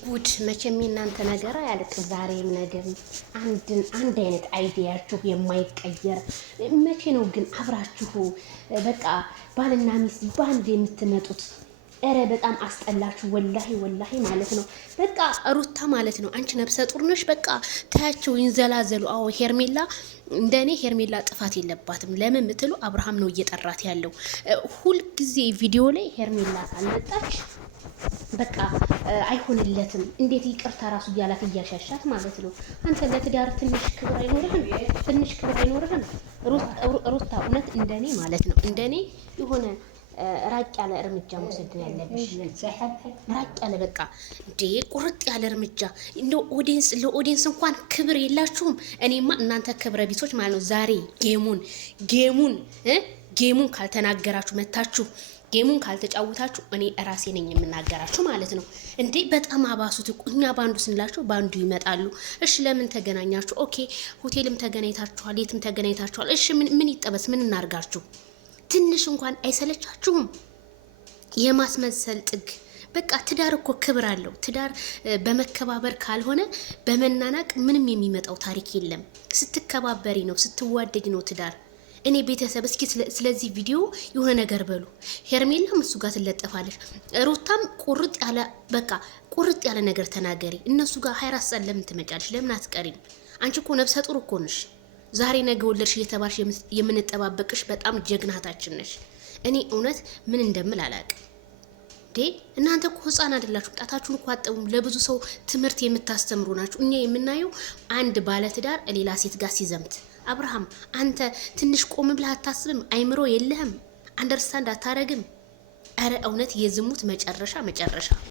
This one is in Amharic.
ጉድ መቼም እናንተ ነገር አያልቅ። ዛሬም ነገም አንድ አይነት አይዲያችሁ የማይቀየር መቼ ነው ግን አብራችሁ በቃ ባልና ሚስት ባንድ የምትመጡት? እረ በጣም አስጠላችሁ። ወላሂ ማለት ነው። በቃ ሩታ ማለት ነው አንቺ ነፍሰ ጡር ነሽ። በቃ ታያቸው ይንዘላዘሉ። አዎ ሄርሜላ እንደኔ ሄርሜላ ጥፋት የለባትም። ለምን ምትሉ አብርሃም ነው እየጠራት ያለው ሁልጊዜ ቪዲዮ ላይ ሄርሜላ ካልመጣች በቃ አይሆንለትም። እንዴት ይቅርታ ራሱ እያላት እያሻሻት ማለት ነው። አንተ ለትዳር ትንሽ ክብር አይኖርህም? ሩታ እውነት እንደኔ ማለት ነው እንደኔ የሆነ ራቅ ያለ እርምጃ መውሰድ ያለብሽ። ራቅ ያለ በቃ እንዴ ቁርጥ ያለ እርምጃ። እንደው ለኦዲየንስ እንኳን ክብር የላችሁም። እኔማ እናንተ ክብረ ቢሶች ማለት ነው። ዛሬ ጌሙን ካልተናገራችሁ መታችሁ ጌሙን ካልተጫወታችሁ እኔ ራሴ ነኝ የምናገራችሁ ማለት ነው። እንዴ በጣም አባሱት። እኛ ባንዱ ስንላችሁ ባንዱ ይመጣሉ። እሺ ለምን ተገናኛችሁ? ኦኬ ሆቴልም ተገናኝታችኋል፣ የትም ተገናኝታችኋል። እሺ ምን ይጠበስ? ምን እናርጋችሁ? ትንሽ እንኳን አይሰለቻችሁም? የማስመሰል ጥግ። በቃ ትዳር እኮ ክብር አለው። ትዳር በመከባበር ካልሆነ በመናናቅ ምንም የሚመጣው ታሪክ የለም። ስትከባበሪ ነው፣ ስትዋደድ ነው ትዳር። እኔ ቤተሰብ እስኪ ስለዚህ ቪዲዮ የሆነ ነገር በሉ። ሄርሜላም እሱ ጋር ትለጠፋለች፣ ሩታም ቁርጥ ያለ ነገር ተናገሪ። እነሱ ጋር 24 ሰዓት ለምን ትመጫለሽ? ለምን አትቀሪም? አንቺ እኮ ነፍሰ ጡር እኮ ነሽ። ዛሬ ነገ ወለድሽ እየተባልሽ የምንጠባበቅሽ በጣም ጀግናታችን ነሽ። እኔ እውነት ምን እንደምል አላውቅም። እናንተ እኮ ህፃን አይደላችሁ። ጣታችሁን እኮ አጠቡም። ለብዙ ሰው ትምህርት የምታስተምሩ ናችሁ። እኛ የምናየው አንድ ባለትዳር ሌላ ሴት ጋር ሲዘምት። አብርሃም አንተ ትንሽ ቆም ብለህ አታስብም? አይምሮ የለህም? አንደርስታንድ አታረግም? አረ እውነት የዝሙት መጨረሻ